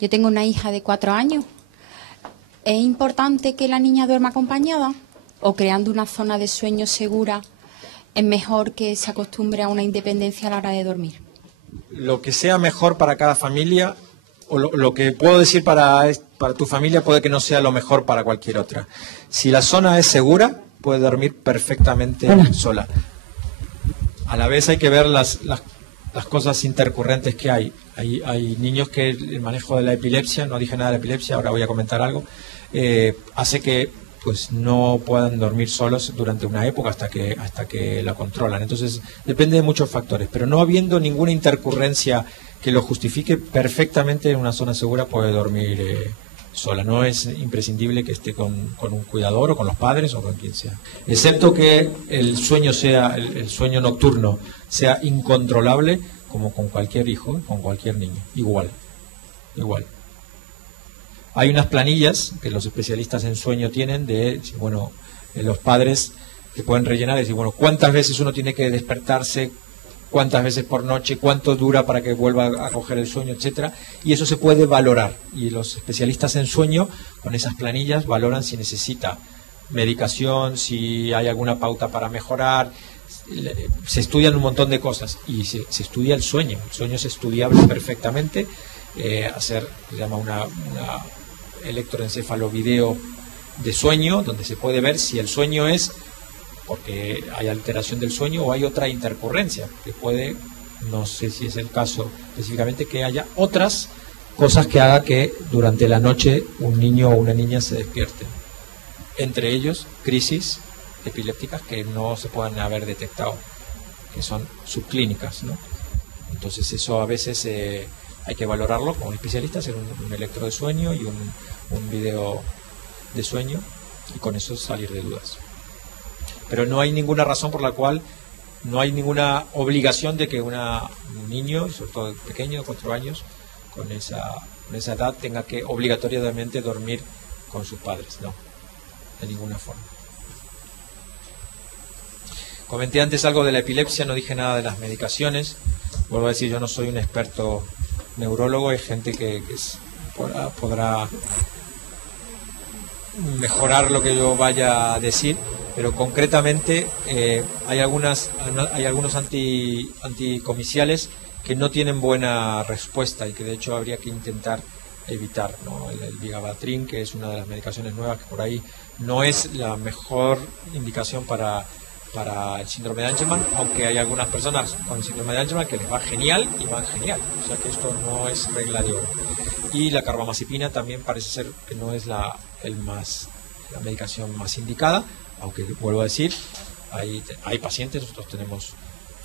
Yo tengo una hija de 4 años. ¿Es importante que la niña duerma acompañada? ¿O creando una zona de sueño segura es mejor que se acostumbre a una independencia a la hora de dormir? Lo que sea mejor para cada familia, o lo que puedo decir para tu familia puede que no sea lo mejor para cualquier otra. Si la zona es segura, puede dormir perfectamente sola. A la vez hay que ver las cosas intercurrentes que hay. Hay niños que el manejo de la epilepsia, no dije nada de la epilepsia, ahora voy a comentar algo, hace que pues no puedan dormir solos durante una época hasta que la controlan. Entonces depende de muchos factores, pero no habiendo ninguna intercurrencia que lo justifique, perfectamente en una zona segura puede dormir sola. No es imprescindible que esté con un cuidador o con los padres o con quien sea, excepto que el sueño el sueño nocturno sea incontrolable, como con cualquier hijo, con cualquier niño, igual. Hay unas planillas que los especialistas en sueño tienen de los padres que pueden rellenar, decir, bueno, cuántas veces uno tiene que despertarse, cuántas veces por noche, cuánto dura para que vuelva a coger el sueño, etcétera, y eso se puede valorar. Y los especialistas en sueño, con esas planillas, valoran si necesita medicación, si hay alguna pauta para mejorar. Se estudian un montón de cosas y se estudia el sueño. El sueño es estudiable perfectamente. Se llama una electroencefalovideo de sueño, donde se puede ver si el sueño es porque hay alteración del sueño o hay otra intercurrencia, que puede, no sé si es el caso específicamente, que haya otras cosas que haga que durante la noche un niño o una niña se despierten. Entre ellos, crisis epilépticas que no se puedan haber detectado, que son subclínicas, ¿no? Entonces eso a veces hay que valorarlo con un especialista, hacer un electro de sueño y un video de sueño, y con eso salir de dudas. Pero no hay ninguna razón por la cual, no hay ninguna obligación de que un niño, sobre todo pequeño, de 4 años, con esa edad, tenga que obligatoriamente dormir con sus padres. No, de ninguna forma. Comenté antes algo de la epilepsia, no dije nada de las medicaciones. Vuelvo a decir, yo no soy un experto neurólogo, hay gente que podrá mejorar lo que yo vaya a decir, pero concretamente hay algunos anticomiciales que no tienen buena respuesta y que de hecho habría que intentar evitar, ¿no? El vigabatrin, que es una de las medicaciones nuevas que por ahí no es la mejor indicación para el síndrome de Angelman, aunque hay algunas personas con el síndrome de Angelman que les va genial y van genial, o sea que esto no es regla de oro. Y la carbamazepina también parece ser que no es la medicación más indicada, aunque vuelvo a decir, hay pacientes, nosotros tenemos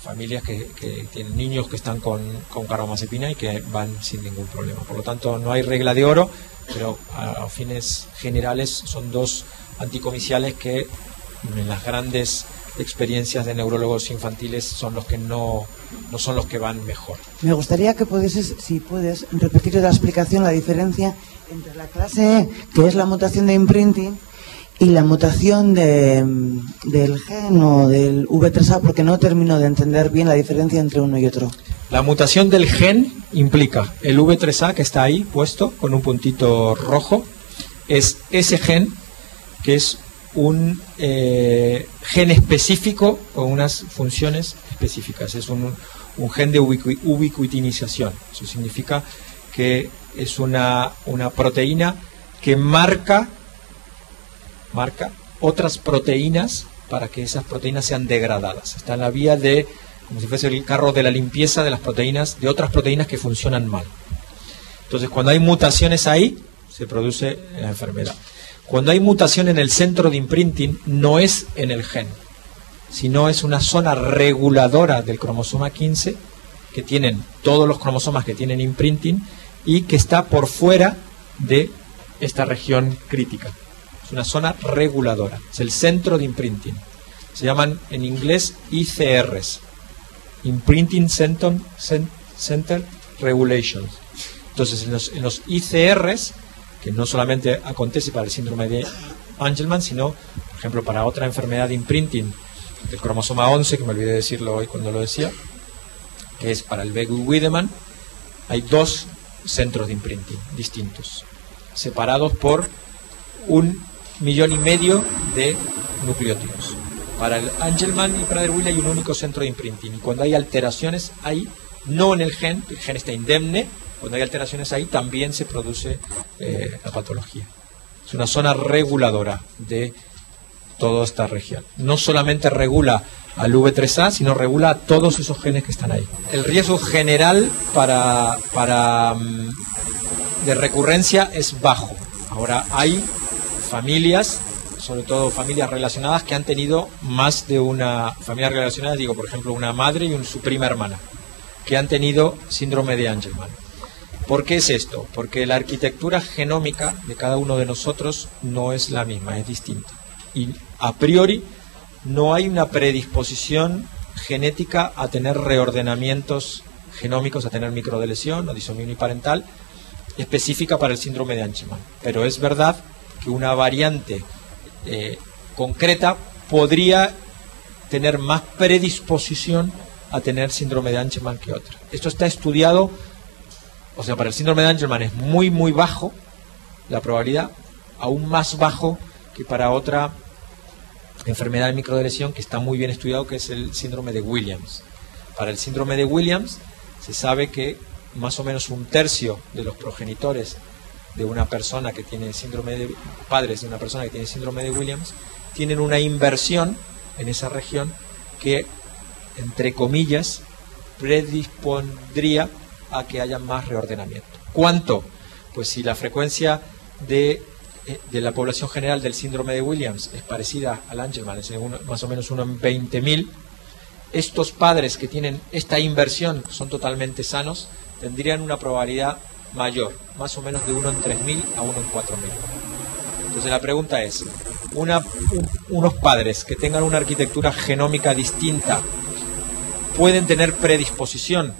familias que tienen niños que están con carbamazepina y que van sin ningún problema. Por lo tanto, no hay regla de oro, pero a fines generales son dos anticomiciales que en las grandes experiencias de neurólogos infantiles son los que no son los que van mejor. Me gustaría que pudieses, si puedes, repetir la explicación, la diferencia entre la clase E, que es la mutación de imprinting, y la mutación del gen o del V3A, porque no termino de entender bien la diferencia entre uno y otro. La mutación del gen implica el V3A, que está ahí puesto con un puntito rojo, es ese gen que es un gen específico con unas funciones específicas. Es un gen de ubiquitinización. Eso significa que es una proteína que marca otras proteínas para que esas proteínas sean degradadas. Está en la vía de, como si fuese el carro de la limpieza de las proteínas, de otras proteínas que funcionan mal. Entonces, cuando hay mutaciones ahí, se produce la enfermedad. Cuando hay mutación en el centro de imprinting, no es en el gen, sino es una zona reguladora del cromosoma 15, que tienen todos los cromosomas que tienen imprinting, y que está por fuera de esta región crítica. Es una zona reguladora, es el centro de imprinting. Se llaman en inglés ICRs, Imprinting Center Regulations. Entonces, en los ICRs, que no solamente acontece para el síndrome de Angelman, sino, por ejemplo, para otra enfermedad de imprinting del cromosoma 11, que me olvidé decirlo hoy cuando lo decía, que es para el Begue-Wiedemann, hay dos centros de imprinting distintos, separados por 1,5 millones de nucleótidos. Para el Angelman y Prader-Willi hay un único centro de imprinting, y cuando hay alteraciones ahí, no en el gen está indemne, cuando hay alteraciones ahí también se produce la patología. Es una zona reguladora de toda esta región. No solamente regula al V3A, sino regula a todos esos genes que están ahí. El riesgo general de recurrencia es bajo. Ahora, hay familias, sobre todo familias relacionadas, que han tenido más de una familia relacionada, digo, por ejemplo, una madre y su prima hermana, que han tenido síndrome de Angelman. ¿Por qué es esto? Porque la arquitectura genómica de cada uno de nosotros no es la misma, es distinta. Y a priori no hay una predisposición genética a tener reordenamientos genómicos, a tener microdeleción o disomía uniparental específica para el síndrome de Angelman. Pero es verdad que una variante concreta podría tener más predisposición a tener síndrome de Angelman que otra. Esto está estudiado, o sea, para el síndrome de Angelman es muy, muy bajo la probabilidad, aún más bajo que para otra enfermedad de microdeleción que está muy bien estudiado, que es el síndrome de Williams. Para el síndrome de Williams se sabe que más o menos 1/3 de los progenitores de una persona que tiene padres de una persona que tiene síndrome de Williams, tienen una inversión en esa región que, entre comillas, predispondría a que haya más reordenamiento. ¿Cuánto? Pues si la frecuencia de la población general del síndrome de Williams es parecida al Angelman, es más o menos 1 en 20.000, estos padres que tienen esta inversión, son totalmente sanos, tendrían una probabilidad mayor, más o menos de 1 en 3.000 a 1 en 4.000. Entonces la pregunta es, unos padres que tengan una arquitectura genómica distinta, ¿pueden tener predisposición?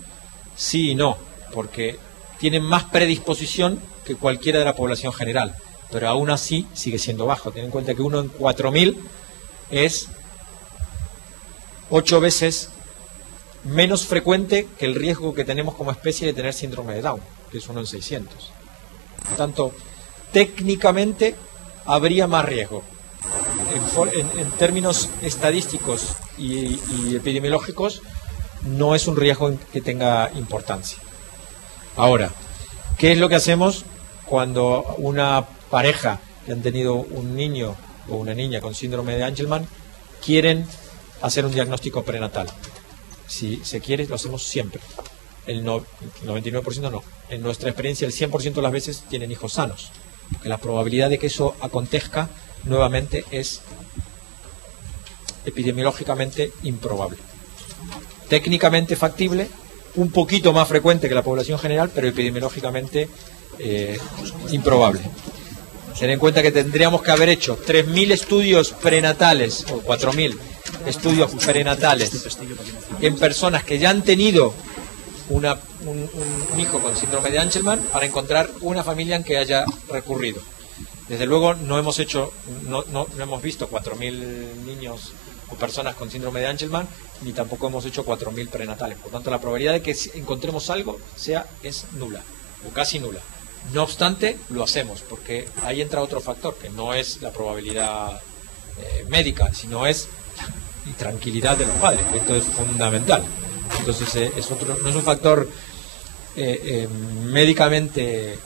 Sí y no, porque tienen más predisposición que cualquiera de la población general, pero aún así sigue siendo bajo. Ten en cuenta que 1 en 4.000 es 8 veces menos frecuente que el riesgo que tenemos como especie de tener síndrome de Down, que es 1 en 600. Por tanto, técnicamente habría más riesgo. En términos estadísticos y epidemiológicos, no es un riesgo que tenga importancia. Ahora, ¿qué es lo que hacemos cuando una pareja que han tenido un niño o una niña con síndrome de Angelman quieren hacer un diagnóstico prenatal? Si se quiere, lo hacemos siempre. El 99% no. En nuestra experiencia, el 100% de las veces tienen hijos sanos. Porque la probabilidad de que eso acontezca nuevamente es epidemiológicamente improbable. Técnicamente factible, un poquito más frecuente que la población general, pero epidemiológicamente improbable. Ten en cuenta que tendríamos que haber hecho 3.000 estudios prenatales o 4.000 estudios prenatales en personas que ya han tenido un hijo con síndrome de Angelman para encontrar una familia en que haya recurrido. Desde luego no hemos visto 4.000 niños o personas con síndrome de Angelman, ni tampoco hemos hecho 4.000 prenatales. Por tanto, la probabilidad de que encontremos algo es nula, o casi nula. No obstante, lo hacemos, porque ahí entra otro factor, que no es la probabilidad médica, sino es la tranquilidad de los padres, que esto es fundamental. Entonces, no es un factor médicamente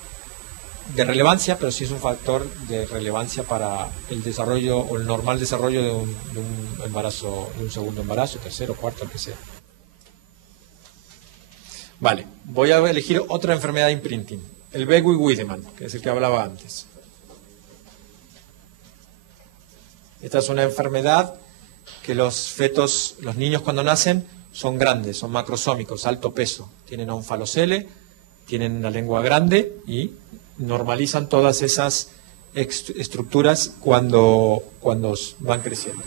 de relevancia, pero sí es un factor de relevancia para el desarrollo o el normal desarrollo de un embarazo, de un segundo embarazo, tercero, cuarto, el que sea. Vale, voy a elegir otra enfermedad de imprinting, el Beckwith-Wiedemann, que es el que hablaba antes. Esta es una enfermedad que los niños cuando nacen son grandes, son macrosómicos, alto peso, tienen onfalocele, tienen una lengua grande y normalizan todas esas estructuras cuando van creciendo.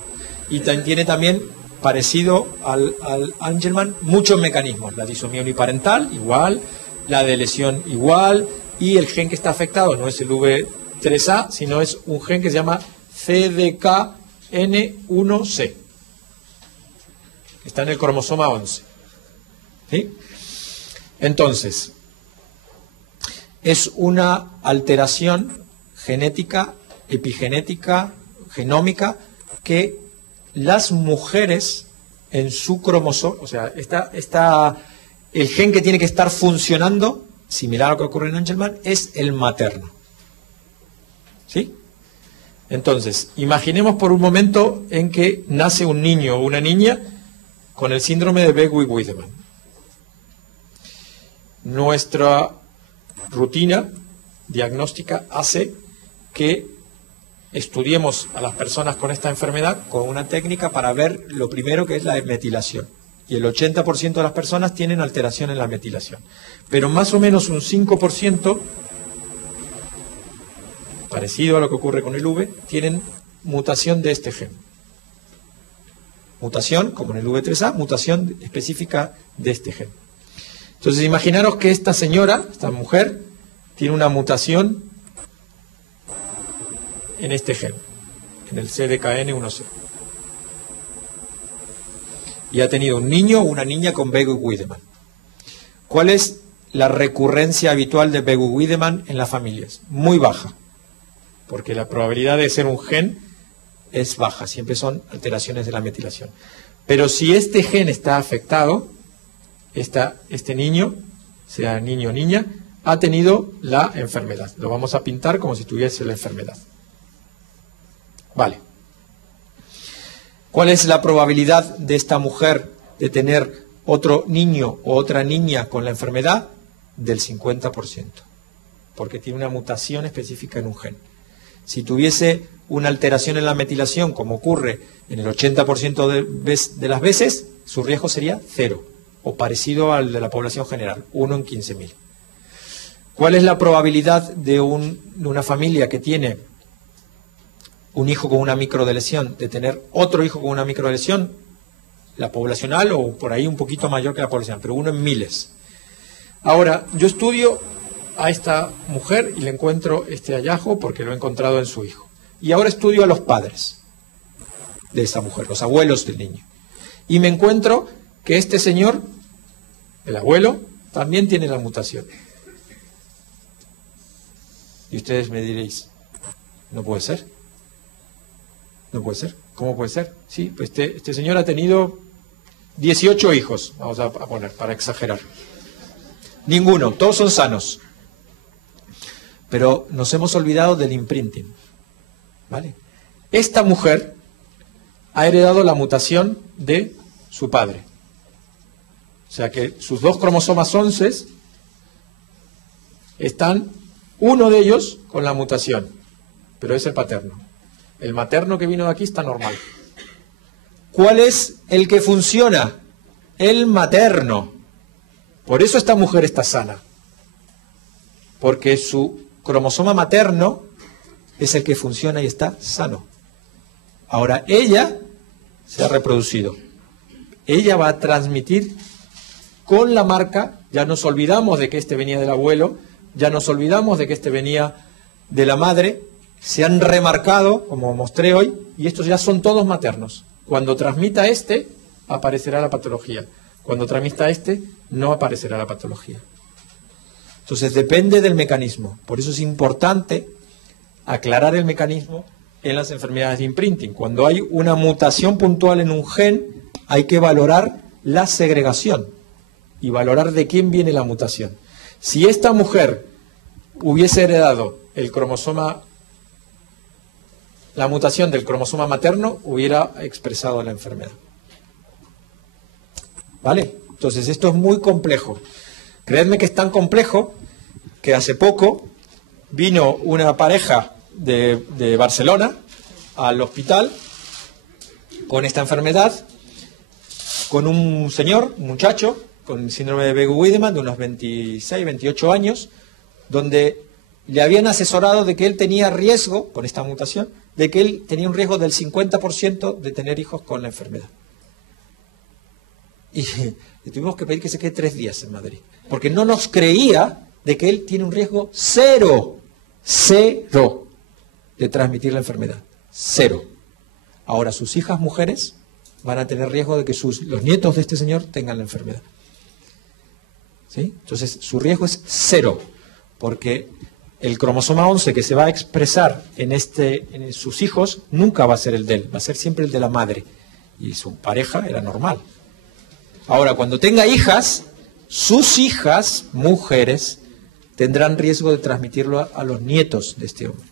Y tiene también, parecido al Angelman, muchos mecanismos. La disomía uniparental, igual, la de lesión, igual, y el gen que está afectado no es el V3A, sino es un gen que se llama CDKN1C, que está en el cromosoma 11. ¿Sí? Entonces, es una alteración genética, epigenética, genómica, que las mujeres en su cromosoma, o sea, el gen que tiene que estar funcionando, similar a lo que ocurre en Angelman, es el materno. ¿Sí? Entonces, imaginemos por un momento en que nace un niño o una niña con el síndrome de Bewicke-Wiedemann. Nuestra rutina diagnóstica hace que estudiemos a las personas con esta enfermedad con una técnica para ver lo primero, que es la metilación. Y el 80% de las personas tienen alteración en la metilación. Pero más o menos un 5%, parecido a lo que ocurre con el V, tienen mutación de este gen. Mutación, como en el V3A, mutación específica de este gen. Entonces, imaginaros que esta señora, esta mujer, tiene una mutación en este gen, en el CDKN1C. Y ha tenido un niño o una niña con Bewicke-Wiedemann. ¿Cuál es la recurrencia habitual de Bewicke-Wiedemann en las familias? Muy baja, porque la probabilidad de ser un gen es baja, siempre son alteraciones de la metilación. Pero si este gen está afectado, este niño, sea niño o niña, ha tenido la enfermedad. Lo vamos a pintar como si tuviese la enfermedad. Vale. ¿Cuál es la probabilidad de esta mujer de tener otro niño o otra niña con la enfermedad? Del 50%, porque tiene una mutación específica en un gen. Si tuviese una alteración en la metilación, como ocurre en el 80% de las veces, su riesgo sería 0, o parecido al de la población general, 1 en 15.000. ¿Cuál es la probabilidad de una familia que tiene un hijo con una microdeleción de tener otro hijo con una microdeleción? La poblacional, o por ahí un poquito mayor que la poblacional, pero 1 en miles. Ahora, yo estudio a esta mujer y le encuentro este hallazgo porque lo he encontrado en su hijo. Y ahora estudio a los padres de esa mujer, los abuelos del niño. Y me encuentro que este señor, el abuelo, también tiene la mutación. Y ustedes me diréis, no puede ser. No puede ser. ¿Cómo puede ser? Sí, pues este señor ha tenido 18 hijos, vamos a poner, para exagerar. Ninguno, todos son sanos. Pero nos hemos olvidado del imprinting. ¿Vale? Esta mujer ha heredado la mutación de su padre. O sea que sus dos cromosomas 11 están, uno de ellos con la mutación, pero es el paterno. El materno que vino de aquí está normal. ¿Cuál es el que funciona? El materno. Por eso esta mujer está sana. Porque su cromosoma materno es el que funciona y está sano. Ahora, ella se ha reproducido. Ella va a transmitir con la marca, ya nos olvidamos de que este venía del abuelo, ya nos olvidamos de que este venía de la madre, se han remarcado, como mostré hoy, y estos ya son todos maternos. Cuando transmita este, aparecerá la patología. Cuando transmita este, no aparecerá la patología. Entonces, depende del mecanismo. Por eso es importante aclarar el mecanismo en las enfermedades de imprinting. Cuando hay una mutación puntual en un gen, hay que valorar la segregación y valorar de quién viene la mutación. Si esta mujer hubiese heredado la mutación del cromosoma materno, hubiera expresado la enfermedad. ¿Vale? Entonces, esto es muy complejo. Creedme que es tan complejo que hace poco vino una pareja de Barcelona al hospital con esta enfermedad, con un señor, un muchacho, con síndrome de Bewicke-Wiedemann de unos 26, 28 años, donde le habían asesorado de que él tenía riesgo, con esta mutación, de que él tenía un riesgo del 50% de tener hijos con la enfermedad. Y le tuvimos que pedir que se quede 3 días en Madrid, porque no nos creía de que él tiene un riesgo 0 de transmitir la enfermedad. 0. Ahora sus hijas mujeres van a tener riesgo de que los nietos de este señor tengan la enfermedad. ¿Sí? Entonces su riesgo es 0. porque el cromosoma 11 que se va a expresar en sus hijos nunca va a ser el de él, va a ser siempre el de la madre. Y su pareja era normal. Ahora, cuando tenga hijas, sus hijas, mujeres, tendrán riesgo de transmitirlo a los nietos de este hombre.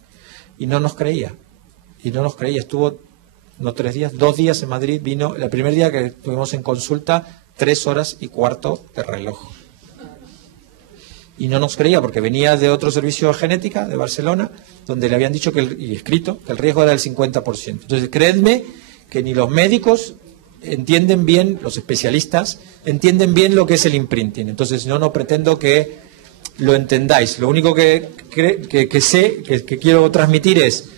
Y no nos creía. Estuvo, no 3 días, 2 días en Madrid. Vino, el primer día que estuvimos en consulta, 3 horas y cuarto de reloj. Y no nos creía porque venía de otro servicio de genética de Barcelona, donde le habían dicho y escrito que el riesgo era del 50%. Entonces, creedme que ni los médicos entienden bien, los especialistas, entienden bien lo que es el imprinting. Entonces, no pretendo que lo entendáis. Lo único que quiero transmitir es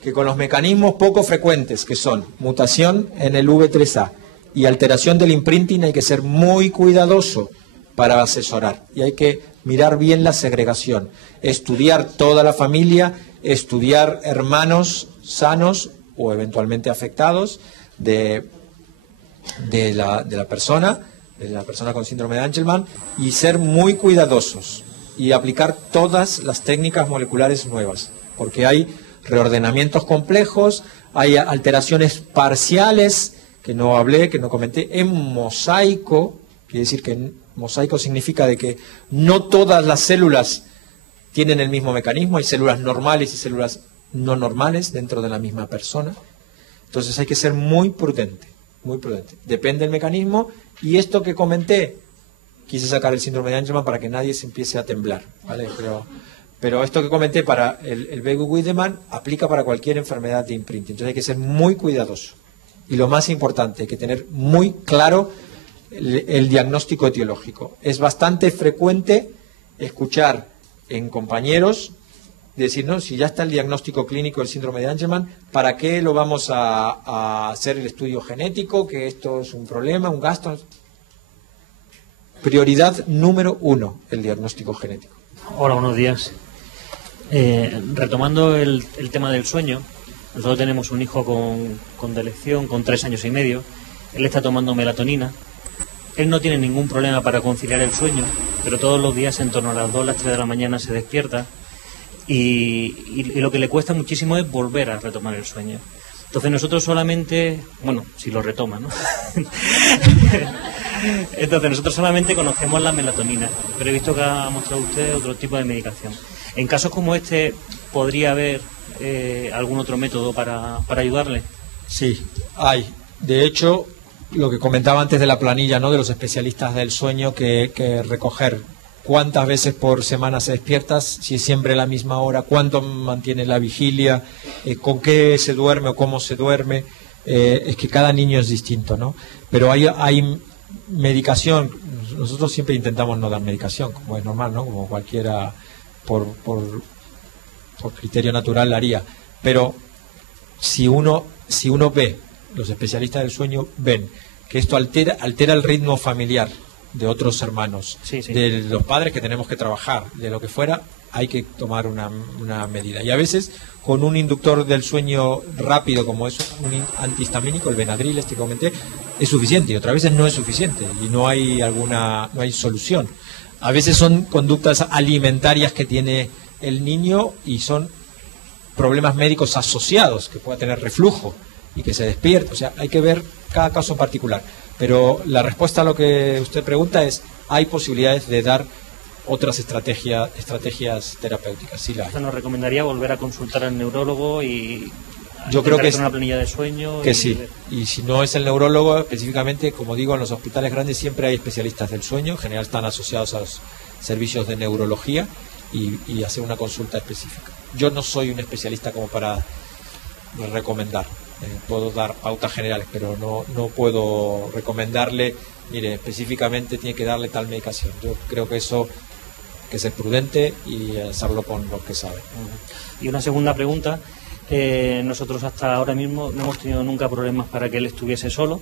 que con los mecanismos poco frecuentes, que son mutación en el V3A y alteración del imprinting, hay que ser muy cuidadoso para asesorar. Y hay que mirar bien la segregación, estudiar toda la familia, estudiar hermanos sanos o eventualmente afectados de la persona con síndrome de Angelman, y ser muy cuidadosos y aplicar todas las técnicas moleculares nuevas, porque hay reordenamientos complejos, hay alteraciones parciales que no hablé, que no comenté, en mosaico. Quiere decir que mosaico significa de que no todas las células tienen el mismo mecanismo, hay células normales y células no normales dentro de la misma persona. Entonces hay que ser muy prudente, muy prudente. Depende del mecanismo, y esto que comenté, quise sacar el síndrome de Angelman para que nadie se empiece a temblar, ¿vale? Pero esto que comenté para el Begu-Wiedemann aplica para cualquier enfermedad de imprinting. Entonces hay que ser muy cuidadoso. Y lo más importante, hay que tener muy claro el diagnóstico etiológico. Es bastante frecuente escuchar en compañeros decir, no, si ya está el diagnóstico clínico del síndrome de Angelman, ¿para qué lo vamos a hacer el estudio genético? Que esto es un problema, un gasto. Prioridad número 1, el diagnóstico genético. Hola, buenos días. Retomando el tema del sueño, nosotros tenemos un hijo con delección, con 3 años y medio. Él está tomando melatonina. Él no tiene ningún problema para conciliar el sueño, pero todos los días en torno a las 2, las 3 de la mañana se despierta y lo que le cuesta muchísimo es volver a retomar el sueño. Entonces nosotros solamente, bueno, si lo retoma, ¿no? Entonces nosotros solamente conocemos la melatonina, pero he visto que ha mostrado usted otro tipo de medicación. En casos como este, ¿podría haber algún otro método para ayudarle? Sí, hay. De hecho, lo que comentaba antes de la planilla, ¿no?, de los especialistas del sueño, que recoger cuántas veces por semana se despiertas, si es siempre a la misma hora, cuánto mantiene la vigilia, con qué se duerme o cómo se duerme. Es que cada niño es distinto, ¿no? Pero hay medicación. Nosotros siempre intentamos no dar medicación, como es normal, ¿no? Como cualquiera por criterio natural la haría. Pero si uno ve, los especialistas del sueño ven que esto altera el ritmo familiar de otros hermanos, sí. De los padres que tenemos que trabajar, de lo que fuera, hay que tomar una medida. Y a veces con un inductor del sueño rápido, como es un antihistamínico, el Benadryl que comenté, es suficiente, y otras veces no es suficiente y no hay solución. A veces son conductas alimentarias que tiene el niño y son problemas médicos asociados, que pueda tener reflujo y que se despierte. O sea, hay que ver cada caso en particular. Pero la respuesta a lo que usted pregunta es, hay posibilidades de dar otras estrategias terapéuticas. Sí, la hay. ¿Nos recomendaría volver a consultar al neurólogo y yo creo que es una planilla de sueño? Que sí. Y si no es el neurólogo específicamente, como digo, en los hospitales grandes siempre hay especialistas del sueño. En general están asociados a los servicios de neurología y hacer una consulta específica. Yo no soy un especialista como para recomendar. Puedo dar pautas generales, pero no puedo recomendarle, mire, específicamente tiene que darle tal medicación. Yo creo que eso, que ser prudente y hacerlo con los que saben. Y una segunda pregunta, nosotros hasta ahora mismo no hemos tenido nunca problemas para que él estuviese solo,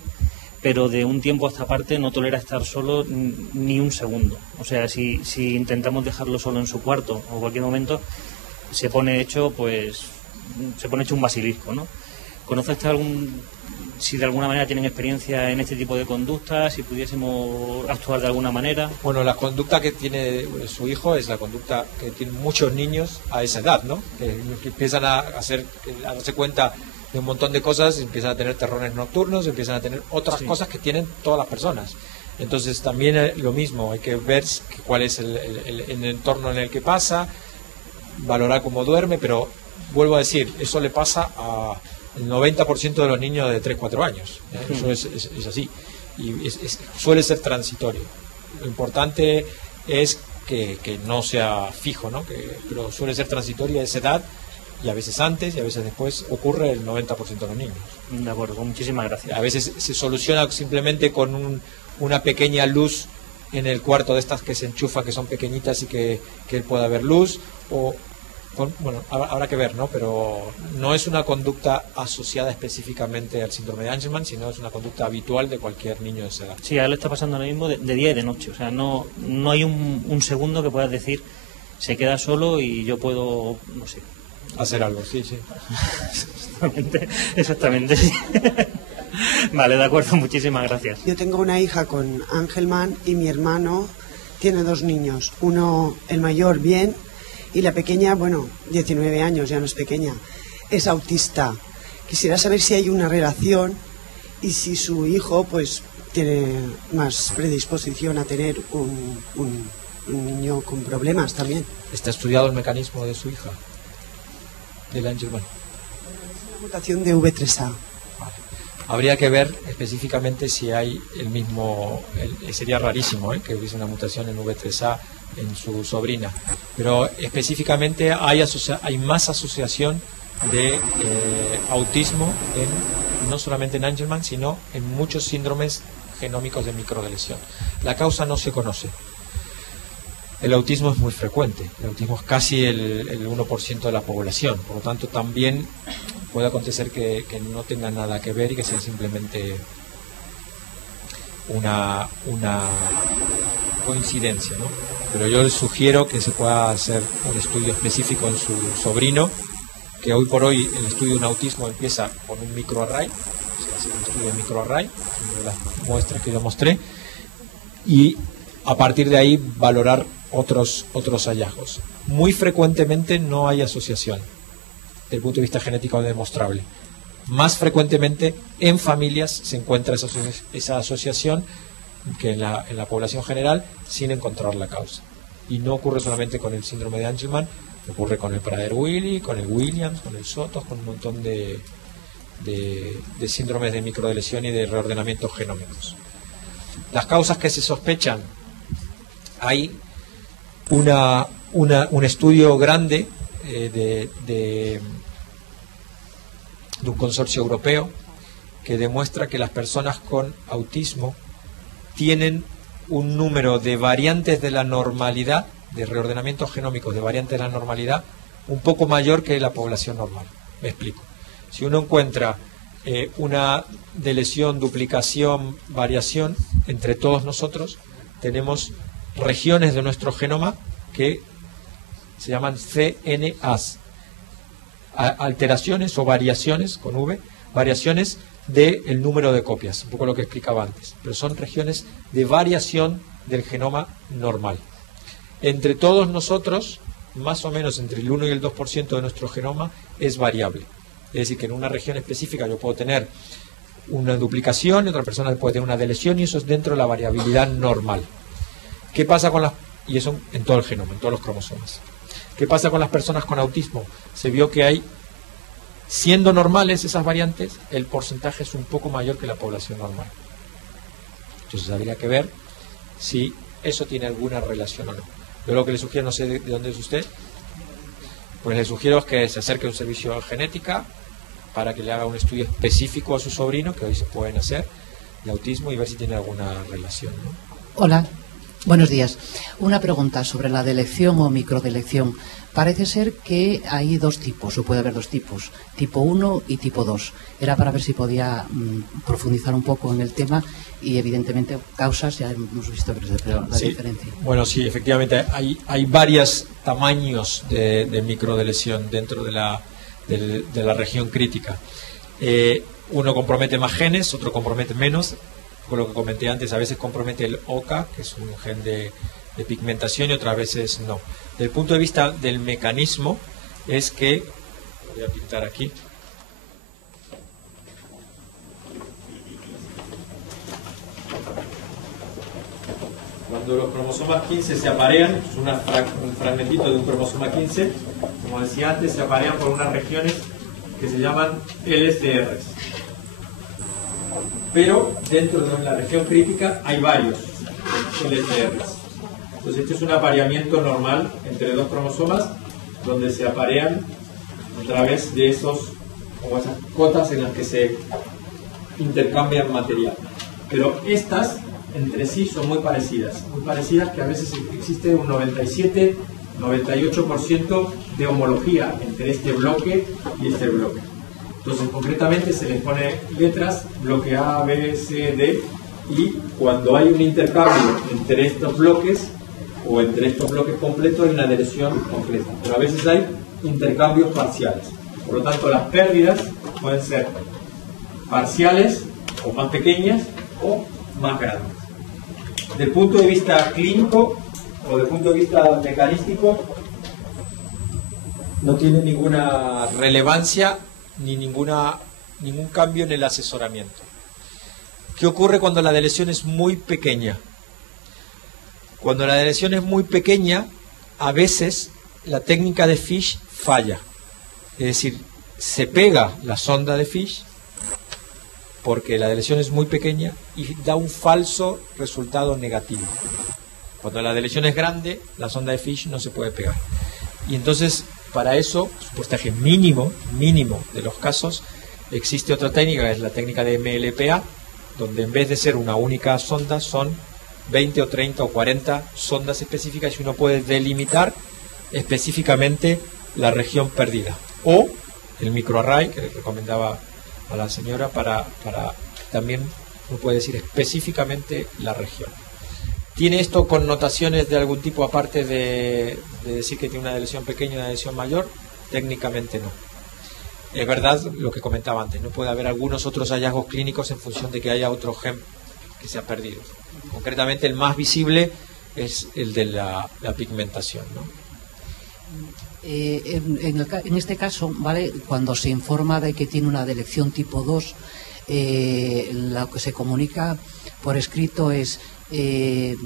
pero de un tiempo a esta parte no tolera estar solo ni un segundo. O sea, si intentamos dejarlo solo en su cuarto o cualquier momento, se pone hecho un basilisco, ¿no? ¿Conoce usted algún si de alguna manera tienen experiencia en este tipo de conductas, si pudiésemos actuar de alguna manera. Bueno, la conducta que tiene su hijo es la conducta que tienen muchos niños a esa edad, ¿no? Que empiezan a darse cuenta de un montón de cosas, empiezan a tener terrores nocturnos, empiezan a tener otras cosas que tienen todas las personas. Entonces también lo mismo, hay que ver cuál es el entorno en el que pasa, valorar cómo duerme, pero vuelvo a decir, eso le pasa a el 90% de los niños de 3-4 años. Eso es así. Y suele ser transitorio. Lo importante es que no sea fijo, ¿no? Pero suele ser transitorio a esa edad, y a veces antes y a veces después ocurre el 90% de los niños. De acuerdo, muchísimas gracias. A veces se soluciona simplemente con una pequeña luz en el cuarto de estas que se enchufan, que son pequeñitas y que él pueda ver luz, o bueno, habrá que ver, ¿no? Pero no es una conducta asociada específicamente al síndrome de Angelman, sino es una conducta habitual de cualquier niño de esa edad. Sí, a él le está pasando ahora mismo de día y de noche. O sea, no hay un segundo que puedas decir se queda solo y yo puedo, no sé, hacer algo, sí. Exactamente, sí. Vale, de acuerdo, muchísimas gracias. Yo tengo una hija con Angelman y mi hermano tiene 2 niños. Uno, el mayor, bien, y la pequeña, bueno, 19 años, ya no es pequeña, es autista. Quisiera saber si hay una relación y si su hijo, pues, tiene más predisposición a tener un niño con problemas también. ¿Está estudiado el mecanismo de su hija? Del Angelman. Es una mutación de V3A. Vale. Habría que ver específicamente si hay el mismo, sería rarísimo que hubiese una mutación en V3A en su sobrina, pero específicamente hay más asociación de autismo no solamente en Angelman, sino en muchos síndromes genómicos de microdeleción. La causa no se conoce. El autismo es muy frecuente, el autismo es casi el 1% de la población, por lo tanto también puede acontecer que no tenga nada que ver y que sea simplemente una coincidencia, ¿no? Pero yo les sugiero que se pueda hacer un estudio específico en su sobrino, que hoy por hoy el estudio de un autismo empieza con un microarray, se hace un estudio de microarray, de las muestras que yo mostré, y a partir de ahí valorar otros hallazgos. Muy frecuentemente no hay asociación desde el punto de vista genético demostrable. Más frecuentemente en familias se encuentra esa asociación que en la población general, sin encontrar la causa. Y no ocurre solamente con el síndrome de Angelman, ocurre con el Prader-Willi, con el Williams, con el Sotos, con un montón de síndromes de microdeleción y de reordenamientos genómicos. Las causas que se sospechan, hay un estudio grande de un consorcio europeo que demuestra que las personas con autismo tienen un número de variantes de la normalidad, de reordenamientos genómicos de variantes de la normalidad, un poco mayor que la población normal. Me explico. Si uno encuentra una deleción, duplicación, variación entre todos nosotros, tenemos regiones de nuestro genoma que se llaman CNAs, alteraciones o variaciones, con V, variaciones del número de copias, un poco lo que explicaba antes, pero son regiones de variación del genoma normal. Entre todos nosotros, más o menos entre el 1 y el 2% de nuestro genoma es variable. Es decir, que en una región específica yo puedo tener una duplicación y otra persona puede tener una deleción, y eso es dentro de la variabilidad normal. ¿Qué pasa con y eso en todo el genoma, en todos los cromosomas? ¿Qué pasa con las personas con autismo? Se vio que hay, siendo normales esas variantes, el porcentaje es un poco mayor que la población normal. Entonces habría que ver si eso tiene alguna relación o no. Yo lo que le sugiero, no sé de dónde es usted, pues le sugiero que se acerque a un servicio de genética para que le haga un estudio específico a su sobrino, que hoy se pueden hacer, de autismo, y ver si tiene alguna relación, ¿no? Hola, buenos días. Una pregunta sobre la delección o microdelección. Parece ser que hay 2 tipos, o puede haber 2 tipos, tipo 1 y tipo 2. Era para ver si podía profundizar un poco en el tema, y evidentemente causas, ya hemos visto que es la diferencia. Bueno, sí, efectivamente hay varios tamaños de microdelesión dentro de la región crítica. Uno compromete más genes, otro compromete menos. Por lo que comenté antes, a veces compromete el OCA, que es un gen de pigmentación, y otras veces no. Desde el punto de vista del mecanismo, es que, voy a pintar aquí, cuando los cromosomas 15 se aparean, es un fragmentito de un cromosoma 15, como decía antes, se aparean por unas regiones que se llaman LCRs. Pero dentro de la región crítica hay varios LCRs. Entonces este es un apareamiento normal entre dos cromosomas donde se aparean a través de esas cotas en las que se intercambian material. Pero estas entre sí son muy parecidas que a veces existe un 97-98% de homología entre este bloque y este bloque. Entonces concretamente se les pone letras, bloque A, B, C, D, y cuando hay un intercambio entre estos bloques o entre estos bloques completos hay una adhesión completa, pero a veces hay intercambios parciales. Por lo tanto, las pérdidas pueden ser parciales o más pequeñas o más grandes. Del punto de vista clínico o del punto de vista mecanístico, no tiene ninguna relevancia ni ningún cambio en el asesoramiento. ¿Qué ocurre cuando la deleción es muy pequeña? Cuando la deleción es muy pequeña, a veces la técnica de Fish falla. Es decir, se pega la sonda de Fish porque la deleción es muy pequeña y da un falso resultado negativo. Cuando la deleción es grande, la sonda de Fish no se puede pegar. Y entonces, para eso, su porcentaje mínimo de los casos, existe otra técnica, que es la técnica de MLPA, donde en vez de ser una única sonda, son 20 o 30 o 40 sondas específicas y uno puede delimitar específicamente la región perdida. O el microarray, que le recomendaba a la señora, para también uno puede decir específicamente la región. ¿Tiene esto connotaciones de algún tipo aparte de decir que tiene una deleción pequeña y una deleción mayor? Técnicamente no. Es verdad lo que comentaba antes, no puede haber algunos otros hallazgos clínicos en función de que haya otro gen que se ha perdido. Concretamente el más visible es el de la pigmentación, ¿no? En este caso, ¿vale? Cuando se informa de que tiene una deleción tipo 2, lo que se comunica por escrito es que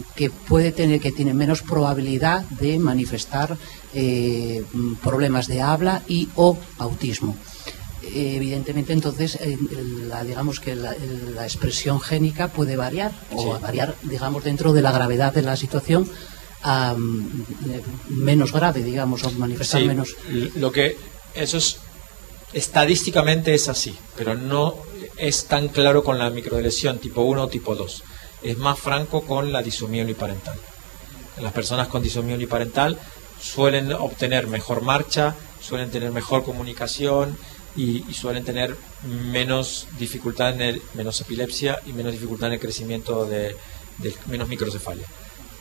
tiene menos probabilidad de manifestar problemas de habla y o autismo. Evidentemente, entonces, digamos que la expresión génica puede variar, o variar, digamos, dentro de la gravedad de la situación, a menos grave, digamos, o manifestar menos. Eso es estadísticamente es así, pero no es tan claro con la microdeleción tipo 1 o tipo 2. Es más franco con la disomía uniparental. Las personas con disomía uniparental suelen obtener mejor marcha, suelen tener mejor comunicación y suelen tener menos dificultad menos epilepsia y menos dificultad en el crecimiento de menos microcefalia.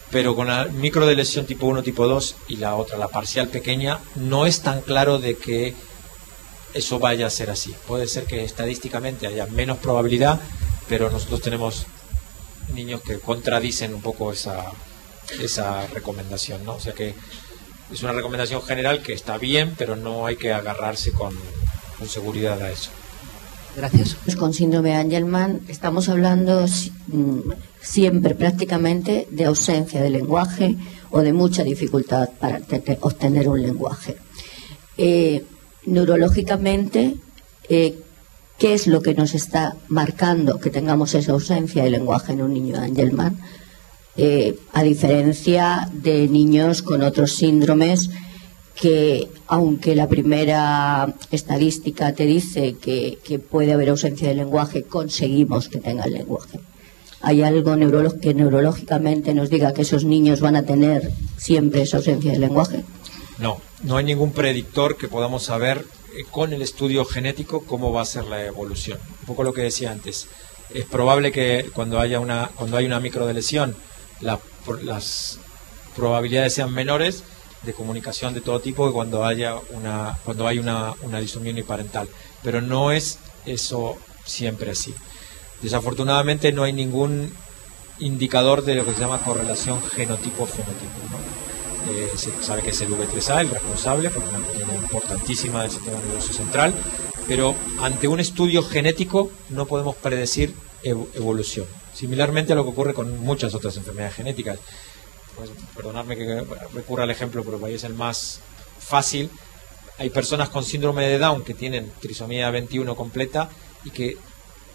Pero con la microdeleción tipo 1, tipo 2 y la otra, la parcial pequeña, no es tan claro de que eso vaya a ser así. Puede ser que estadísticamente haya menos probabilidad, pero nosotros tenemos niños que contradicen un poco esa recomendación, ¿no? O sea que es una recomendación general que está bien, pero no hay que agarrarse con seguridad a eso. Gracias. Con síndrome de Angelman estamos hablando siempre prácticamente de ausencia de lenguaje o de mucha dificultad para obtener un lenguaje. Neurológicamente, ¿qué es lo que nos está marcando que tengamos esa ausencia de lenguaje en un niño de Angelman? A diferencia de niños con otros síndromes que, aunque la primera estadística te dice que puede haber ausencia de lenguaje, conseguimos que tengan lenguaje. ¿Hay algo que neurológicamente nos diga que esos niños van a tener siempre esa ausencia de lenguaje? No hay ningún predictor que podamos saber con el estudio genético cómo va a ser la evolución. Un poco lo que decía antes. Es probable que cuando hay una microdeleción las probabilidades sean menores de comunicación de todo tipo que cuando hay una disomía uniparental. Pero no es eso siempre así. Desafortunadamente no hay ningún indicador de lo que se llama correlación genotipo-fenotipo, ¿no? Se sabe que es el V3A el responsable, porque es una proteína importantísima del sistema nervioso central, pero ante un estudio genético no podemos predecir evolución. Similarmente a lo que ocurre con muchas otras enfermedades genéticas. Pues, perdonadme que recurra al ejemplo, pero ahí es el más fácil. Hay personas con síndrome de Down que tienen trisomía 21 completa y que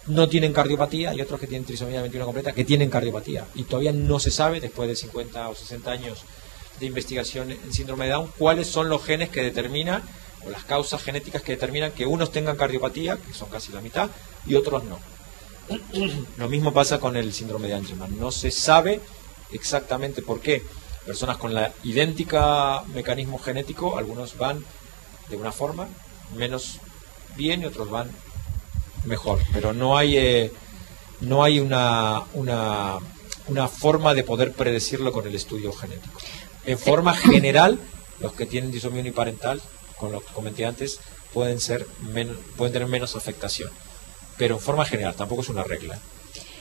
no tienen cardiopatía, y otros que tienen trisomía 21 completa que tienen cardiopatía. Y todavía no se sabe, después de 50 o 60 años de investigación en síndrome de Down, cuáles son los genes que determinan, o las causas genéticas que determinan que unos tengan cardiopatía, que son casi la mitad, y otros no. Lo mismo pasa con el síndrome de Angelman. No se sabe exactamente por qué. Personas con la idéntica mecanismo genético, algunos van de una forma menos bien y otros van mejor, pero no hay una forma de poder predecirlo con el estudio genético. En forma general, los que tienen disomía uniparental, con lo que comenté antes, pueden tener menos afectación, pero en forma general, tampoco es una regla.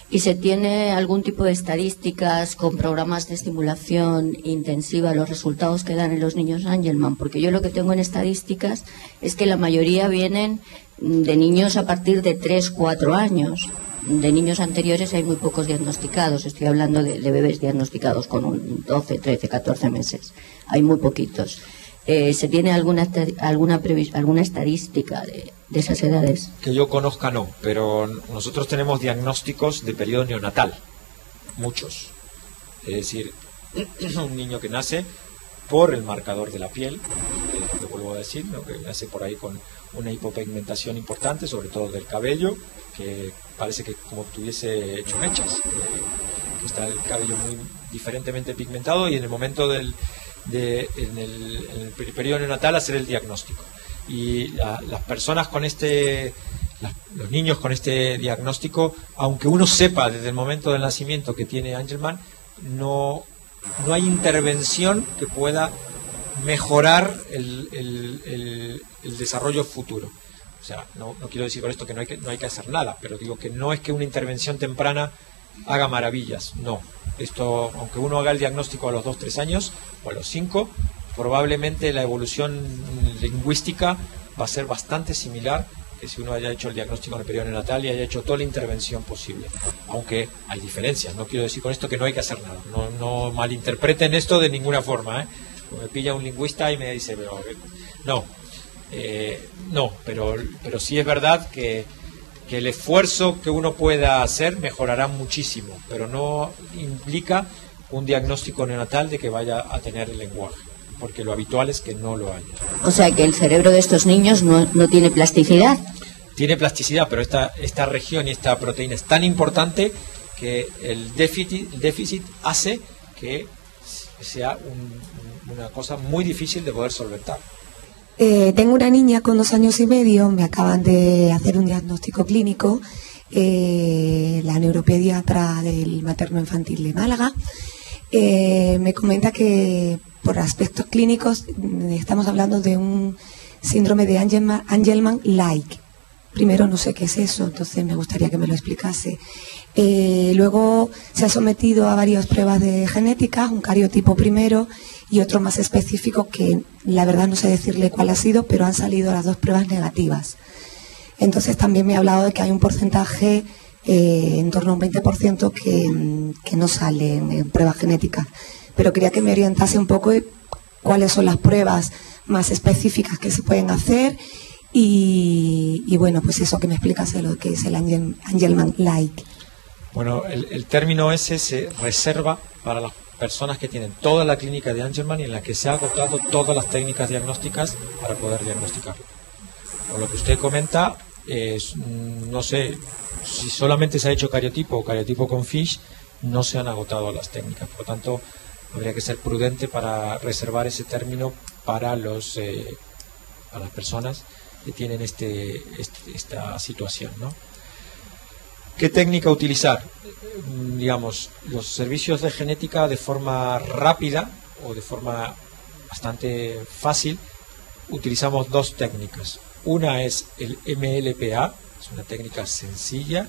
¿Y se tiene algún tipo de estadísticas con programas de estimulación intensiva, los resultados que dan en los niños Angelman? Porque yo lo que tengo en estadísticas es que la mayoría vienen de niños a partir de 3, 4 años. De niños anteriores hay muy pocos diagnosticados. Estoy hablando de bebés diagnosticados con 12, 13, 14 meses. Hay muy poquitos. ¿Se tiene alguna estadística de esas edades? Que yo conozca no, pero nosotros tenemos diagnósticos de periodo neonatal, muchos. Es decir, un niño que nace por el marcador de la piel, que lo vuelvo a decir, ¿no? Que nace por ahí con una hipopigmentación importante, sobre todo del cabello, que parece que como tuviese hecho mechas, que está el cabello muy diferentemente pigmentado, y en el momento en el periodo neonatal hacer el diagnóstico. Y las personas con los niños con este diagnóstico, aunque uno sepa desde el momento del nacimiento que tiene Angelman, no hay intervención que pueda mejorar el desarrollo futuro. O sea, no quiero decir con esto que no hay que hacer nada, pero digo que no es que una intervención temprana haga maravillas, no. Esto, aunque uno haga el diagnóstico a los 2, 3 años o a los 5, probablemente la evolución lingüística va a ser bastante similar que si uno haya hecho el diagnóstico en el periodo neonatal y haya hecho toda la intervención posible. Aunque hay diferencias, no quiero decir con esto que no hay que hacer nada. No malinterpreten esto de ninguna forma, ¿eh? Me pilla un lingüista y me dice, pero sí es verdad que el esfuerzo que uno pueda hacer mejorará muchísimo, pero no implica un diagnóstico neonatal de que vaya a tener el lenguaje, porque lo habitual es que no lo haya. O sea, que el cerebro de estos niños no tiene plasticidad. Tiene plasticidad, pero esta región y esta proteína es tan importante que el déficit hace que sea una cosa muy difícil de poder solventar. Tengo una niña con 2 años y medio, me acaban de hacer un diagnóstico clínico, la neuropediatra del materno infantil de Málaga. Me comenta que por aspectos clínicos estamos hablando de un síndrome de Angelman-like. Primero no sé qué es eso, entonces me gustaría que me lo explicase. Luego se ha sometido a varias pruebas de genética, un cariotipo primero y otro más específico que la verdad no sé decirle cuál ha sido, pero han salido las 2 pruebas negativas. Entonces también me ha hablado de que hay un porcentaje en torno a un 20% que no sale en pruebas genéticas. Pero quería que me orientase un poco cuáles son las pruebas más específicas que se pueden hacer y bueno, pues eso, que me explicase lo que es el Angelman-like. Bueno, el término ese se reserva para las personas que tienen toda la clínica de Angelman y en la que se han agotado todas las técnicas diagnósticas para poder diagnosticarlo. Por lo que usted comenta, no sé, si solamente se ha hecho cariotipo o cariotipo con FISH, no se han agotado las técnicas. Por lo tanto, habría que ser prudente para reservar ese término para las personas que tienen esta situación, ¿no? ¿Qué técnica utilizar? Digamos, los servicios de genética de forma rápida o de forma bastante fácil utilizamos 2 técnicas. Una es el MLPA, Es una técnica sencilla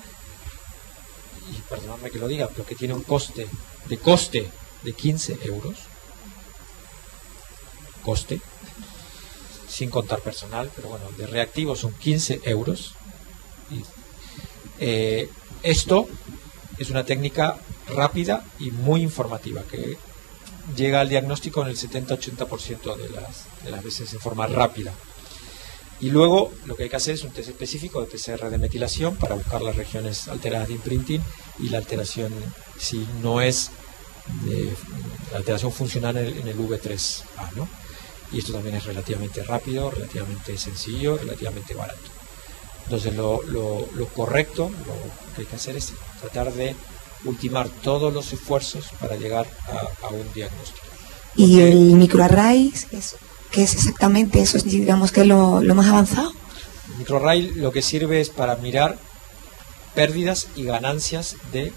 y, perdonadme que lo diga, pero que tiene un coste de 15 euros. Coste, sin contar personal, pero bueno, de reactivo son 15 euros. Y, esto es una técnica rápida y muy informativa que llega al diagnóstico en el 70-80% de las veces de forma rápida. Y luego lo que hay que hacer es un test específico de PCR de metilación para buscar las regiones alteradas de imprinting y la alteración, si no es la alteración funcional en el V3A, ¿no? Y esto también es relativamente rápido, relativamente sencillo, relativamente barato. Entonces lo correcto, lo que hay que hacer es tratar de ultimar todos los esfuerzos para llegar a un diagnóstico. ¿Y el microarray, qué es exactamente eso? Digamos que es lo más avanzado. El microarray lo que sirve es para mirar pérdidas y ganancias de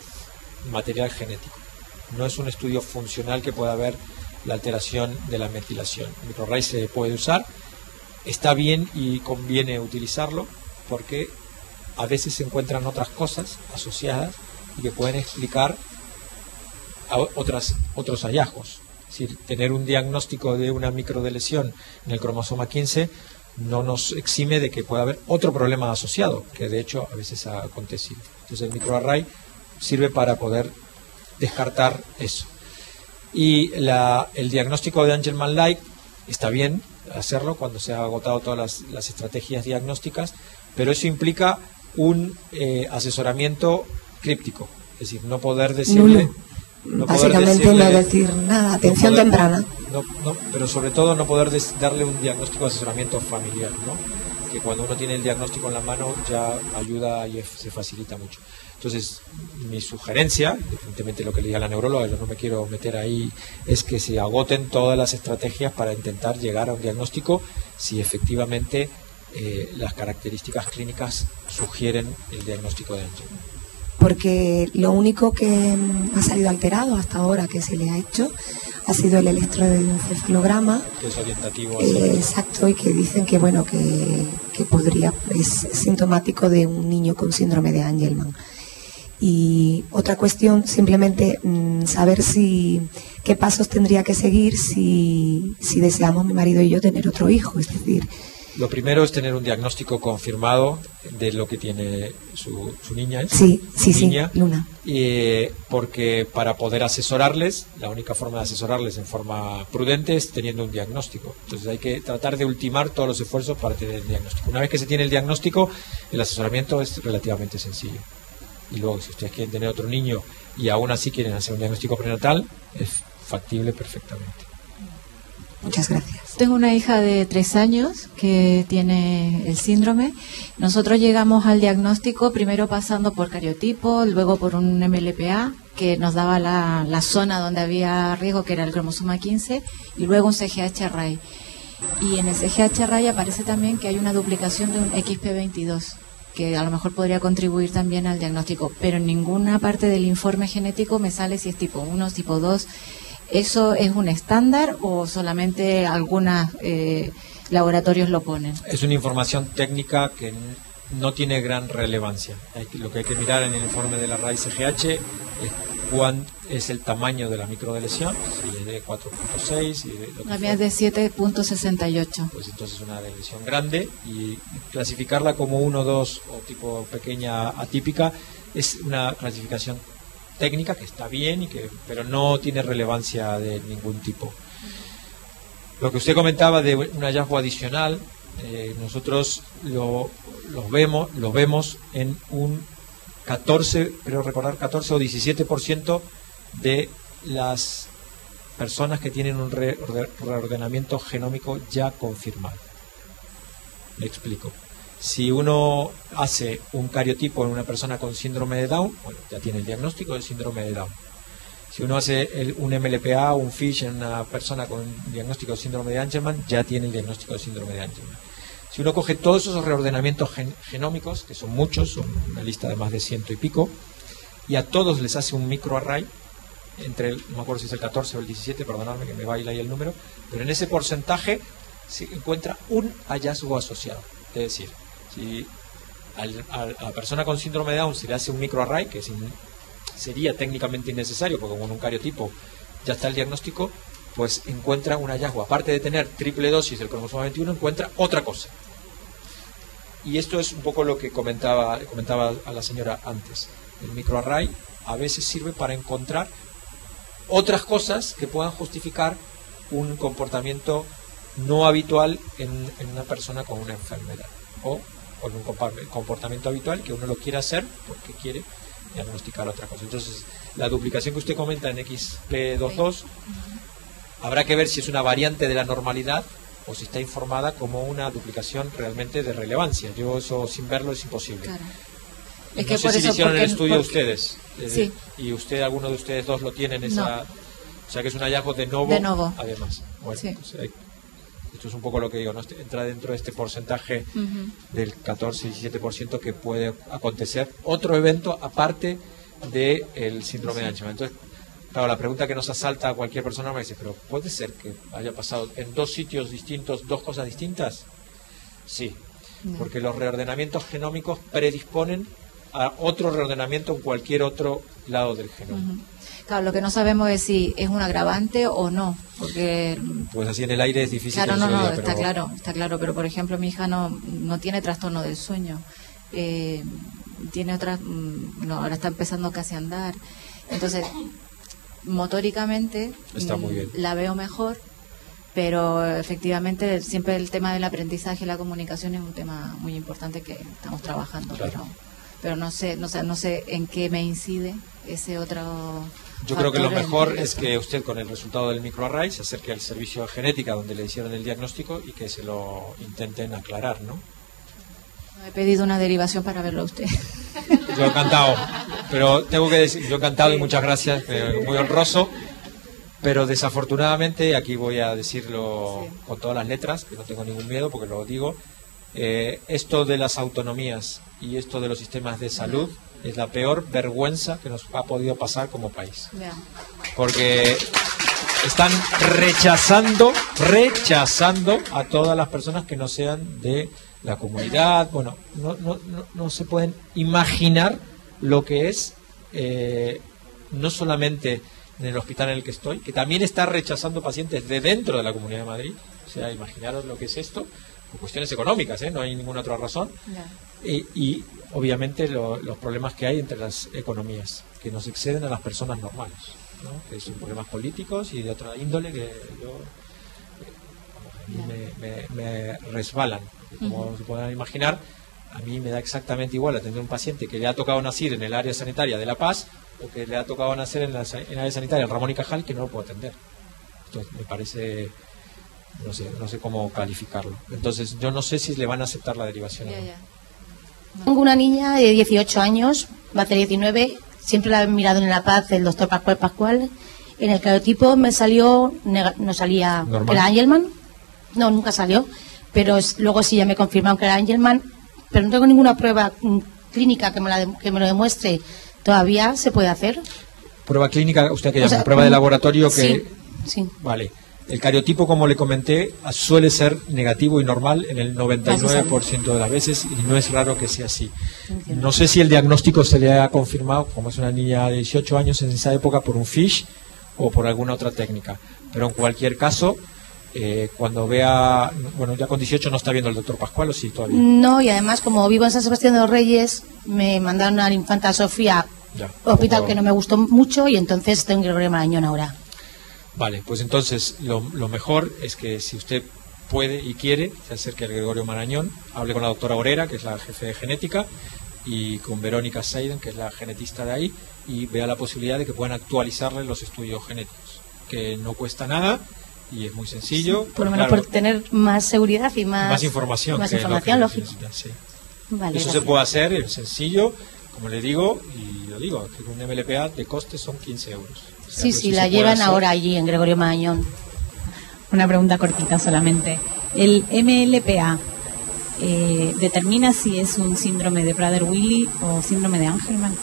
material genético. No es un estudio funcional que pueda ver la alteración de la metilación. El microarray se puede usar, está bien y conviene utilizarlo porque a veces se encuentran otras cosas asociadas y que pueden explicar otros hallazgos. Es decir, tener un diagnóstico de una microdeleción en el cromosoma 15 no nos exime de que pueda haber otro problema asociado, que de hecho a veces ha acontecido. Entonces el microarray sirve para poder descartar eso. Y el diagnóstico de Angelman-like está bien hacerlo cuando se han agotado todas las estrategias diagnósticas, pero eso implica un asesoramiento críptico, es decir, no poder decirle... Básicamente no decir nada, atención temprana. Pero sobre todo no poder darle un diagnóstico de asesoramiento familiar, ¿no? Que cuando uno tiene el diagnóstico en la mano ya ayuda y se facilita mucho. Entonces, mi sugerencia, evidentemente lo que le diga la neuróloga, yo no me quiero meter ahí, es que se agoten todas las estrategias para intentar llegar a un diagnóstico si efectivamente las características clínicas sugieren el diagnóstico de Angelman. Porque lo único que ha salido alterado hasta ahora que se le ha hecho ha sido el electroencefalograma, que es orientativo. Exacto, y que dicen que bueno que es sintomático de un niño con síndrome de Angelman. Y otra cuestión, simplemente saber qué pasos tendría que seguir si deseamos mi marido y yo tener otro hijo, es decir... Lo primero es tener un diagnóstico confirmado de lo que tiene su niña. Sí, Luna. Porque para poder asesorarles, la única forma de asesorarles en forma prudente es teniendo un diagnóstico. Entonces hay que tratar de ultimar todos los esfuerzos para tener el diagnóstico. Una vez que se tiene el diagnóstico, el asesoramiento es relativamente sencillo. Y luego, si ustedes quieren tener otro niño y aún así quieren hacer un diagnóstico prenatal, es factible perfectamente. Muchas gracias. Tengo una hija de 3 años que tiene el síndrome. Nosotros llegamos al diagnóstico primero pasando por cariotipo, luego por un MLPA que nos daba la zona donde había riesgo, que era el cromosoma 15, y luego un CGH array. Y en el CGH array aparece también que hay una duplicación de un XP22, que a lo mejor podría contribuir también al diagnóstico, pero en ninguna parte del informe genético me sale si es tipo 1, tipo 2. ¿Eso es un estándar o solamente algunos laboratorios lo ponen? Es una información técnica que no tiene gran relevancia. Lo que hay que mirar en el informe de la RAIS CGH es cuál es el tamaño de la microdeleción, si es de 4.6. La mía es de 7.68. Pues entonces es una lesión grande, y clasificarla como 1, 2 o tipo pequeña atípica es una clasificación técnica que está bien, pero no tiene relevancia de ningún tipo. Lo que usted comentaba de un hallazgo adicional, nosotros lo vemos en un 14, creo recordar, 14 o 17% de las personas que tienen un reordenamiento genómico ya confirmado. Me explico. Si uno hace un cariotipo en una persona con síndrome de Down, bueno, ya tiene el diagnóstico del síndrome de Down. Si uno hace un MLPA o un FISH en una persona con diagnóstico de síndrome de Angelman, ya tiene el diagnóstico de síndrome de Angelman. Si uno coge todos esos reordenamientos genómicos, que son muchos, son una lista de más de 100 y pico, y a todos les hace un microarray, no me acuerdo si es el 14 o el 17, perdonadme que me baila ahí el número, pero en ese porcentaje se encuentra un hallazgo asociado. Es decir, si a la persona con síndrome de Down se le hace un microarray, que sería técnicamente innecesario, porque con un cariotipo ya está el diagnóstico, pues encuentra un hallazgo. Aparte de tener triple dosis del cromosoma 21, encuentra otra cosa. Y esto es un poco lo que comentaba a la señora antes. El microarray a veces sirve para encontrar otras cosas que puedan justificar un comportamiento no habitual en una persona con una enfermedad, o con un comportamiento habitual que uno lo quiere hacer porque quiere diagnosticar otra cosa. Entonces, la duplicación que usted comenta en XP22 habrá que ver si es una variante de la normalidad o si está informada como una duplicación realmente de relevancia. Yo eso sin verlo es imposible. Claro. Es que no sé por si eso, hicieron el estudio ustedes. Sí. Y usted, alguno de ustedes dos lo tienen esa... No. O sea que es un hallazgo de novo. Además. Bueno, sí. Pues, esto es un poco lo que digo, ¿no? Entra dentro de este porcentaje del 14-17% que puede acontecer otro evento aparte del síndrome de Angelman. Entonces, claro, la pregunta que nos asalta a cualquier persona me dice, pero ¿puede ser que haya pasado en dos sitios distintos dos cosas distintas? Sí, porque los reordenamientos genómicos predisponen a otro reordenamiento en cualquier otro lado del genoma. Claro, lo que no sabemos es si es un agravante o no, porque... Pues así en el aire es difícil. Claro, está claro, pero por ejemplo mi hija no tiene trastorno del sueño, tiene otras, ahora está empezando casi a andar, entonces motóricamente está muy bien. La veo mejor, pero efectivamente siempre el tema del aprendizaje y la comunicación es un tema muy importante que estamos trabajando, claro. pero no sé en qué me incide ese otro. Yo creo que lo mejor es que usted, con el resultado del microarray, se acerque al servicio de genética donde le hicieron el diagnóstico y que se lo intenten aclarar, ¿no? He pedido una derivación para verlo a usted. Yo encantado, pero tengo que decir, yo encantado y muchas gracias, muy honroso, pero desafortunadamente, aquí voy a decirlo con todas las letras, que no tengo ningún miedo porque lo digo, esto de las autonomías y esto de los sistemas de salud es la peor vergüenza que nos ha podido pasar como país. Porque están rechazando a todas las personas que no sean de la comunidad. Bueno, no se pueden imaginar lo que es, no solamente en el hospital en el que estoy, que también está rechazando pacientes de dentro de la Comunidad de Madrid. O sea, imaginaros lo que es esto, por cuestiones económicas, no hay ninguna otra razón. Y obviamente los problemas que hay entre las economías, que nos exceden a las personas normales, ¿no? Que son problemas políticos y de otra índole que a mí me resbalan. Como se puedan imaginar, a mí me da exactamente igual atender a un paciente que le ha tocado nacer en el área sanitaria de La Paz o que le ha tocado nacer en el área sanitaria del Ramón y Cajal, que no lo puedo atender. Entonces me parece, no sé cómo calificarlo. Entonces yo no sé si le van a aceptar la derivación o no. Tengo una niña de 18 años, va a hacer 19, siempre la he mirado en La Paz, el doctor Pascual. En el cariotipo me salió, no salía, ¿normal? Era Angelman, no, nunca salió, pero luego sí ya me confirmaron que era Angelman, pero no tengo ninguna prueba clínica que me lo demuestre. ¿Todavía se puede hacer? Prueba clínica, usted que llama, prueba de laboratorio que... Sí. Vale. El cariotipo, como le comenté, suele ser negativo y normal en el 99% de las veces y no es raro que sea así. Entiendo. No sé si el diagnóstico se le ha confirmado, como es una niña de 18 años en esa época, por un FISH o por alguna otra técnica. Pero en cualquier caso, cuando vea... Bueno, ya con 18 no está viendo el doctor Pascual, ¿o sí todavía? No, y además, como vivo en San Sebastián de los Reyes, me mandaron a la Infanta Sofía, hospital que no me gustó mucho, y entonces estoy en Gregorio Marañón ahora. Vale, pues entonces lo mejor es que si usted puede y quiere, se acerque al Gregorio Marañón, hable con la doctora Orera, que es la jefe de genética, y con Verónica Seiden, que es la genetista de ahí, y vea la posibilidad de que puedan actualizarle los estudios genéticos, que no cuesta nada y es muy sencillo. Sí, por lo menos por tener más seguridad y más información. Más información, lógico. Sí. Vale, eso gracias. se puede hacer, es sencillo, como le digo, y lo digo, que un MLPA de coste son 15 euros. O sea, sí, la llevan ahora allí en Gregorio Marañón. Una pregunta cortita solamente. ¿El MLPA determina si es un síndrome de Prader-Willi o síndrome de Angelman?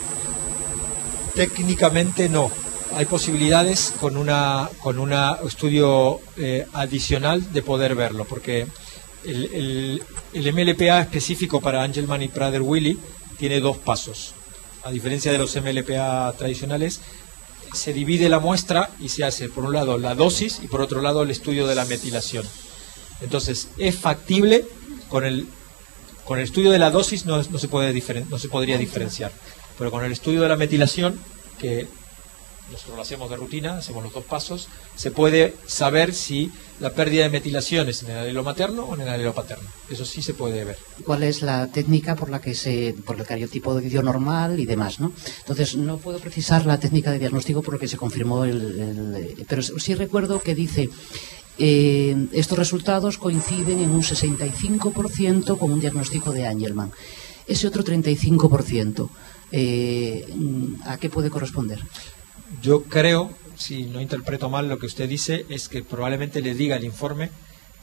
Técnicamente no. Hay posibilidades con un estudio adicional de poder verlo, porque el MLPA específico para Angelman y Prader-Willi tiene 2 pasos. A diferencia de los MLPA tradicionales, se divide la muestra y se hace por un lado la dosis y por otro lado el estudio de la metilación. Entonces, es factible con el estudio de la dosis no se podría diferenciar, pero con el estudio de la metilación, que nosotros lo hacemos de rutina, hacemos los 2 pasos, se puede saber si la pérdida de metilación es en el alelo materno o en el alelo paterno. Eso sí se puede ver. ¿Cuál es la técnica por el cariotipo dio normal y demás, ¿no? Entonces, no puedo precisar la técnica de diagnóstico porque se confirmó pero sí recuerdo que dice estos resultados coinciden en un 65% con un diagnóstico de Angelman. Ese otro 35%, ¿a qué puede corresponder? Yo creo, si no interpreto mal lo que usted dice, es que probablemente le diga el informe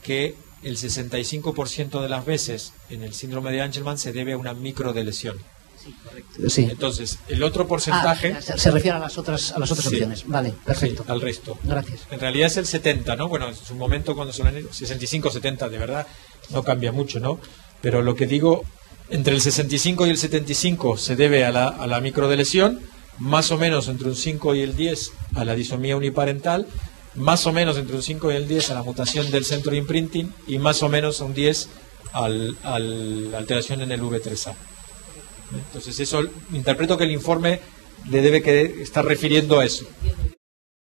que el 65% de las veces en el síndrome de Angelman se debe a una microdeleción. Sí, correcto. Sí. Entonces, el otro porcentaje... se refiere a las otras sí, opciones. Vale, perfecto. Sí, al resto. Gracias. En realidad es el 70, ¿no? Bueno, en su momento cuando son 65, 70, de verdad, no cambia mucho, ¿no? Pero lo que digo, entre el 65 y el 75 se debe a la microdeleción, más o menos entre un 5 y el 10 a la disomía uniparental, más o menos entre un 5 y el 10 a la mutación del centro de imprinting y más o menos un 10 a la alteración en el V3A. Entonces, eso interpreto que el informe le debe estar refiriendo a eso.